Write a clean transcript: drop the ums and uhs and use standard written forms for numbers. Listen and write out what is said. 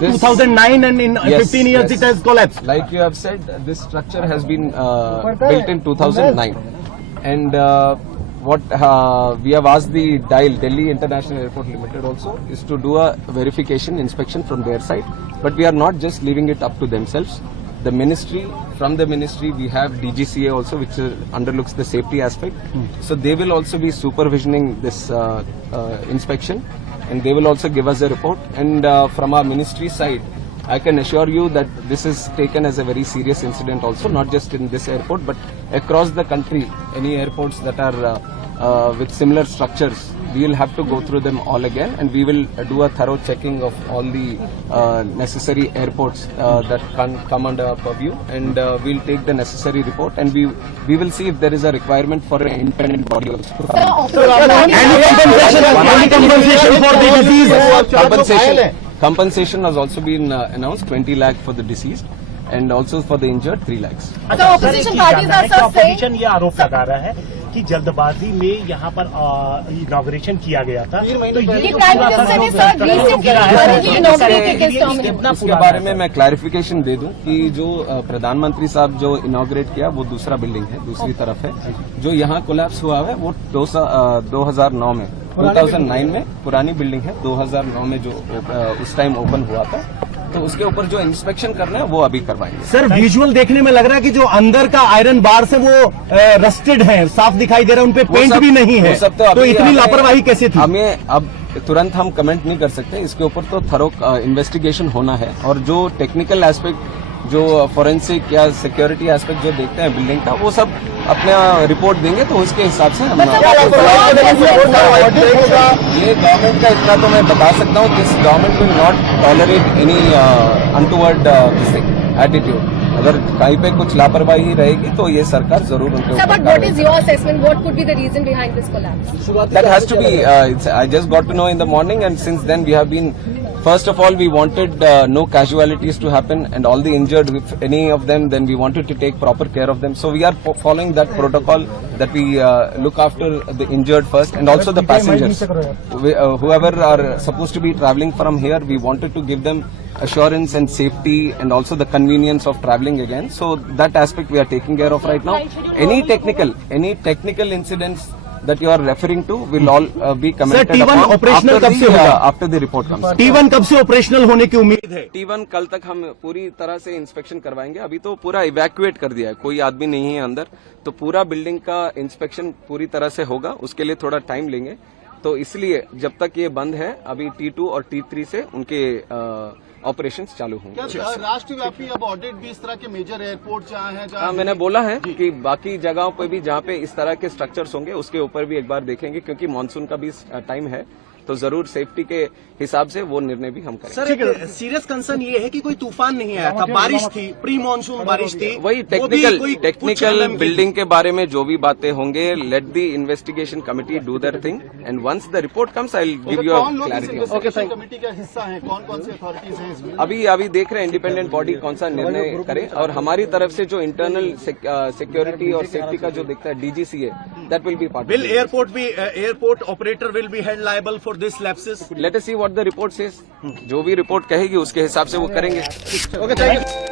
2009 and in 15 years it has collapsed. Like you have said, this structure has been built in 2009, and what we have asked the DIAL, Delhi International Airport Limited, also is to do a verification inspection from their side. But we are not just leaving it up to themselves. The ministry, from the ministry, we have DGCA also, which underlooks the safety aspect. So they will also be supervisioning this inspection, and they will also give us a report. And from our ministry side, I can assure you that this is taken as a very serious incident also, not just in this airport, but across the country, any airports that are with similar structures, we will have to go through them all again, and we will do a thorough checking of all the necessary airports that can come under our purview, and we'll take the necessary report, and we will see if there is a requirement for an independent body also. Any compensation for the disease? Compensation has also been announced, 20 lakh for the deceased, and also for the injured 3 lakhs. Opposition ये आरोप लगा रहा है कि जल्दबाजी में यहाँ पर इनॉग्रेशन किया गया था, तो इसके बारे में मैं क्लैरिफिकेशन दे दूं कि जो प्रधानमंत्री साहब जो इनॉग्रेट किया वो दूसरा बिल्डिंग है, दूसरी तरफ है। जो यहाँ कोलैप्स हुआ है वो 2009 में 2009 में पुरानी बिल्डिंग है, 2009 में जो उस टाइम ओपन हुआ था, तो उसके ऊपर जो इंस्पेक्शन करना है वो अभी करवाएंगे। सर, विजुअल देखने में लग रहा है कि जो अंदर का आयरन बार से वो रस्टेड है, साफ दिखाई दे रहा है, उनपे पेंट भी नहीं है, तो इतनी लापरवाही कैसे थी? हमें अब तुरंत हम कमेंट नहीं कर सकते, इसके ऊपर तो थरो इन्वेस्टिगेशन होना है, और जो टेक्निकल एस्पेक्ट, जो फॉरेंसिक या सिक्योरिटी एस्पेक्ट जो देखते हैं बिल्डिंग का, वो सब अपना रिपोर्ट देंगे, तो उसके हिसाब से हम ये गवर्नमेंट का इतना तो मैं बता सकता हूँ कि government will not tolerate any untoward attitude. अगर कहीं पे कुछ लापरवाही रहेगी तो ये सरकार जरूर उनके ऊपर। What is your assessment? What could be the reason behind this collapse? That has to be. I just got to know in the morning, and since then we have been. First of all, we wanted no casualties to happen, and all the injured, if any of them, then we wanted to take proper care of them. So we are following that protocol, that we look after the injured first, and also the passengers. Whoever are supposed to be traveling from here, we wanted to give them assurance and safety, and also the convenience of traveling again. So that aspect we are taking care of right now. Any technical incidents that you are referring to will all be commented T1 upon operational कब से होगा? after the report comes. T1 कब से ऑपरेशनल होने की उम्मीद है? T1 कल तक हम पूरी तरह से इंस्पेक्शन करवाएंगे। अभी तो पूरा इवैक्यूएट कर दिया है, कोई आदमी नहीं है अंदर, तो पूरा बिल्डिंग का इंस्पेक्शन पूरी तरह से होगा, उसके लिए थोड़ा टाइम लेंगे। तो इसलिए जब तक ये बंद है, अभी T2 और T3 से उनके ऑपरेशंस चालू होंगे। राष्ट्रव्यापी अब ऑडिट भी इस तरह के मेजर एयरपोर्ट जहाँ हैं, जहाँ मैंने बोला है कि बाकी जगहों पे भी जहाँ पे इस तरह के स्ट्रक्चर्स होंगे, उसके ऊपर भी एक बार देखेंगे, क्योंकि मानसून का भी टाइम है, तो जरूर सेफ्टी के हिसाब से वो निर्णय भी हम करेंगे। सर, एक सीरियस कंसर्न ये है कि कोई तूफान नहीं आया था, बारिश थी, प्री मानसून बारिश थी। वही टेक्निकल बिल्डिंग के बारे में जो भी बातें होंगे, let the investigation committee do their thing, and once the report comes I will give you a clarity. Committee का हिस्सा है, कौन से अथॉरिटीज हैं इसमें? अभी देख रहे हैं इंडिपेंडेंट बॉडी कौन सा निर्णय करे, और हमारी तरफ से जो इंटरनल सिक्योरिटी और सेफ्टी का जो देखता है DGCA, that will be part. Will airport operator will be held liable for this lapses? Let us see what the report says. जो भी रिपोर्ट कहेगी उसके हिसाब से वो करेंगे। Okay, thank you.